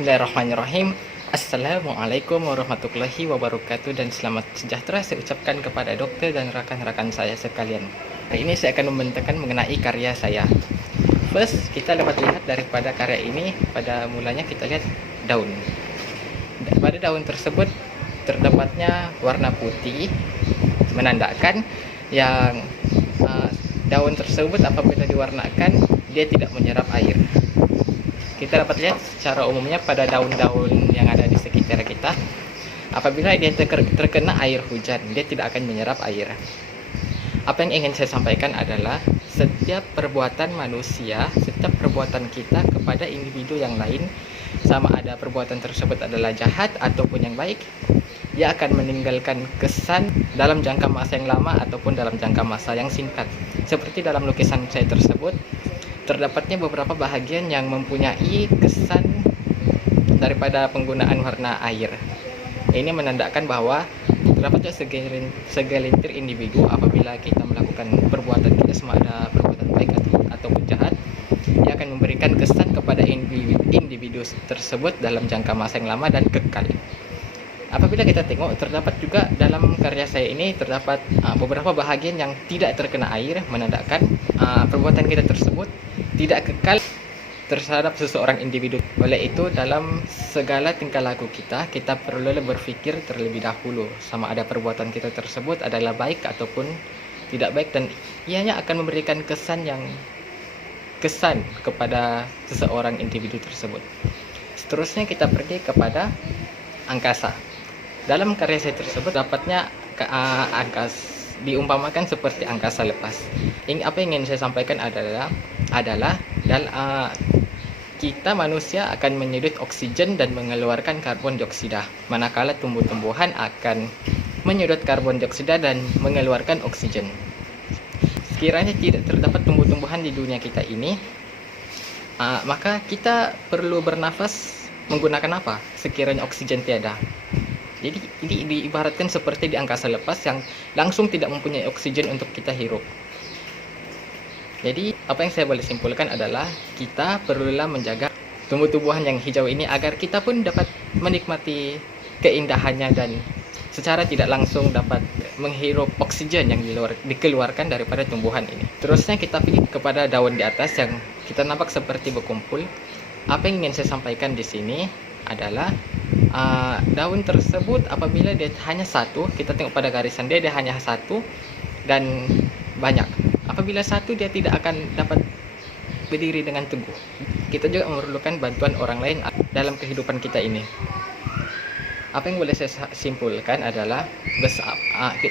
Bismillahirrahmanirrahim. Assalamualaikum warahmatullahi wabarakatuh dan selamat sejahtera saya ucapkan kepada dokter dan rakan-rakan saya sekalian. Hari ini saya akan membentangkan mengenai karya saya. First, kita dapat lihat daripada karya ini, pada mulanya kita lihat daun. Pada daun tersebut terdapatnya warna putih, menandakan yang daun tersebut apabila diwarnakan dia tidak menyerap air. Kita dapat lihat secara umumnya pada daun-daun yang ada di sekitar kita, apabila dia terkena air hujan, dia tidak akan menyerap air. Apa yang ingin saya sampaikan adalah setiap perbuatan manusia, setiap perbuatan kita kepada individu yang lain, sama ada perbuatan tersebut adalah jahat ataupun yang baik, dia akan meninggalkan kesan dalam jangka masa yang lama ataupun dalam jangka masa yang singkat. Seperti dalam lukisan saya tersebut, terdapatnya beberapa bahagian yang mempunyai kesan daripada penggunaan warna air. Ini menandakan bahwa terdapatnya segelintir individu apabila kita melakukan perbuatan kita, sama ada perbuatan baik ataupun jahat, dia akan memberikan kesan kepada individu tersebut dalam jangka masa yang lama dan kekal. Apabila kita tengok, terdapat juga dalam karya saya ini terdapat beberapa bahagian yang tidak terkena air, menandakan perbuatan kita tersebut tidak kekal terhadap seseorang individu. Oleh itu, dalam segala tingkah laku kita perlu berpikir terlebih dahulu sama ada perbuatan kita tersebut adalah baik ataupun tidak baik, dan ianya akan memberikan kesan kepada seseorang individu tersebut. Seterusnya kita pergi kepada angkasa. Dalam karya saya tersebut dapatnya diumpamakan seperti angkasa lepas. Apa yang ingin saya sampaikan adalah kita manusia akan menyedot oksigen dan mengeluarkan karbon dioksida, manakala tumbuh-tumbuhan akan menyedot karbon dioksida dan mengeluarkan oksigen. Sekiranya tidak terdapat tumbuh-tumbuhan di dunia kita ini, maka kita perlu bernafas menggunakan apa? Sekiranya oksigen tiada. Jadi ini diibaratkan seperti di angkasa lepas yang langsung tidak mempunyai oksigen untuk kita hirup. Jadi apa yang saya boleh simpulkan adalah kita perlulah menjaga tumbuh-tumbuhan yang hijau ini agar kita pun dapat menikmati keindahannya dan secara tidak langsung dapat menghirup oksigen yang dikeluarkan daripada tumbuhan ini. Terusnya kita pergi kepada daun di atas yang kita nampak seperti berkumpul. Apa yang ingin saya sampaikan di sini adalah daun tersebut apabila dia hanya satu, kita tengok pada garisan dia hanya satu dan banyak. Apabila satu, dia tidak akan dapat berdiri dengan teguh. Kita juga memerlukan bantuan orang lain dalam kehidupan kita ini. Apa yang boleh saya simpulkan adalah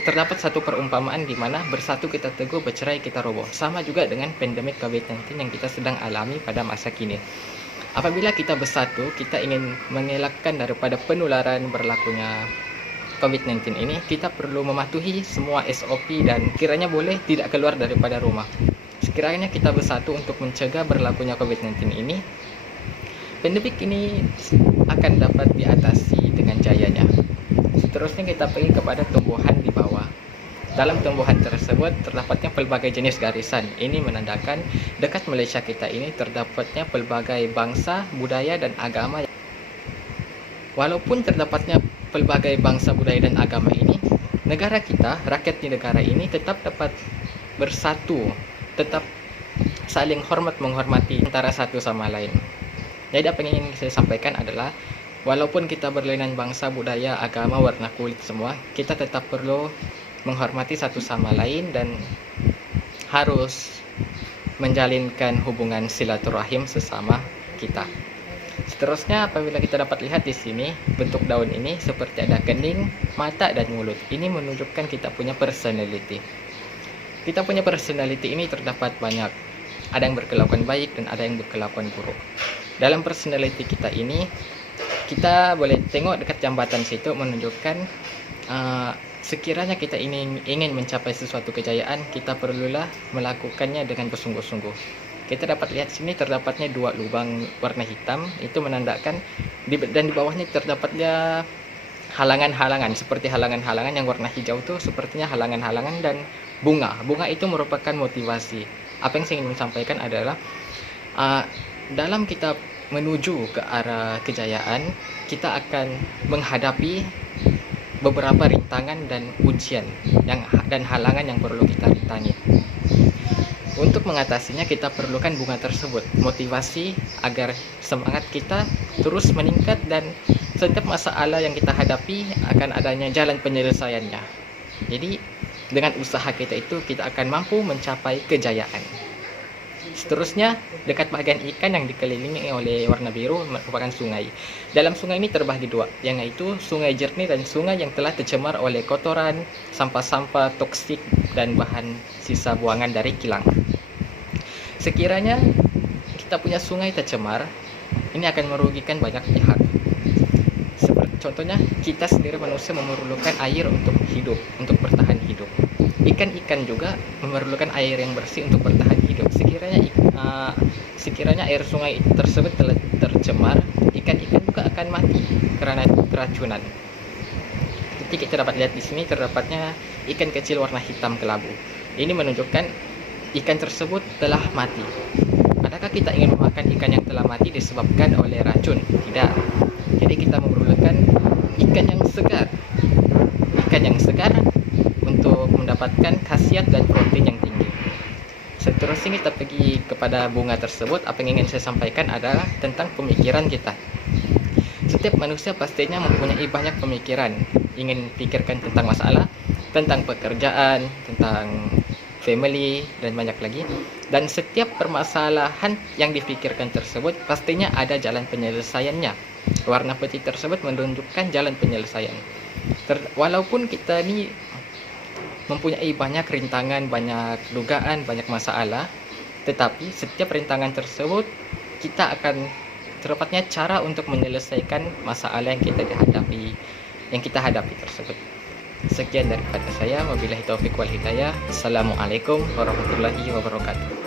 terdapat satu perumpamaan di mana bersatu kita teguh, bercerai kita roboh. Sama juga dengan pandemik COVID-19 yang kita sedang alami pada masa kini. Apabila kita bersatu, kita ingin mengelakkan daripada penularan berlakunya COVID-19 ini, kita perlu mematuhi semua SOP dan kiranya boleh tidak keluar daripada rumah. Sekiranya kita bersatu untuk mencegah berlakunya COVID-19 ini, pandemik ini akan dapat diatasi dengan jayanya. Seterusnya kita pergi kepada tumbuhan di bawah. Dalam tumbuhan tersebut terdapatnya pelbagai jenis garisan. Ini menandakan dekat Malaysia kita ini terdapatnya pelbagai bangsa, budaya dan agama. Walaupun terdapatnya pelbagai bangsa, budaya dan agama ini, negara kita, rakyat di negara ini tetap dapat bersatu, tetap saling menghormati antara satu sama lain. Jadi apa yang ingin saya sampaikan adalah walaupun kita berlainan bangsa, budaya, agama, warna kulit semua, kita tetap perlu menghormati satu sama lain dan harus menjalinkan hubungan silaturahim sesama kita. Seterusnya apabila kita dapat lihat di sini bentuk daun ini seperti ada kening, mata dan mulut. Ini menunjukkan kita punya personality. Kita punya personality ini terdapat banyak. Ada yang berkelakuan baik dan ada yang berkelakuan buruk. Dalam personality kita ini, kita boleh tengok dekat jambatan situ menunjukkan sekiranya kita ingin mencapai sesuatu kejayaan, kita perlulah melakukannya dengan bersungguh-sungguh. Kita dapat lihat sini terdapatnya dua lubang warna hitam, itu menandakan dan di bawahnya terdapatnya halangan-halangan, seperti halangan-halangan yang warna hijau itu sepertinya halangan-halangan dan bunga. Bunga itu merupakan motivasi. Apa yang saya ingin sampaikan adalah dalam kita menuju ke arah kejayaan, kita akan menghadapi beberapa rintangan dan ujian dan halangan yang perlu kita rintangi. Untuk mengatasinya kita perlukan bunga tersebut, motivasi agar semangat kita terus meningkat dan setiap masalah yang kita hadapi akan adanya jalan penyelesaiannya. Jadi dengan usaha kita itu kita akan mampu mencapai kejayaan. Seterusnya, dekat bagian ikan yang dikelilingi oleh warna biru merupakan sungai. Dalam sungai ini terbagi dua, yaitu sungai jernih dan sungai yang telah tercemar oleh kotoran, sampah-sampah, toksik, dan bahan sisa buangan dari kilang. Sekiranya kita punya sungai tercemar, ini akan merugikan banyak pihak. Contohnya, kita sendiri manusia memerlukan air untuk hidup, untuk bertahan hidup. Ikan-ikan juga memerlukan air yang bersih untuk bertahan hidup. Sekiranya air sungai tersebut telah tercemar, ikan-ikan juga akan mati karena keracunan. Jadi kita dapat lihat di sini terdapatnya ikan kecil warna hitam kelabu. Ini menunjukkan ikan tersebut telah mati. Adakah kita ingin memakan ikan yang telah mati disebabkan oleh racun? Tidak. Jadi kita memerlukan ikan yang segar. Ikan yang segar untuk mendapatkan khasiat dan protein yang tinggi. Seterusnya kita pergi kepada bunga tersebut. Apa yang ingin saya sampaikan adalah tentang pemikiran kita. Setiap manusia pastinya mempunyai banyak pemikiran. Ingin pikirkan tentang masalah, tentang pekerjaan, tentang family, dan banyak lagi. Dan setiap permasalahan yang dipikirkan tersebut pastinya ada jalan penyelesaiannya. Warna putih tersebut menunjukkan jalan penyelesaian. Walaupun kita ini mempunyai banyak rintangan, banyak dugaan, banyak masalah, tetapi setiap rintangan tersebut kita akan terdapatnya cara untuk menyelesaikan masalah yang kita hadapi tersebut. Sekian daripada saya. Wabillahi taufiq wal hidayah. Assalamualaikum warahmatullahi wabarakatuh.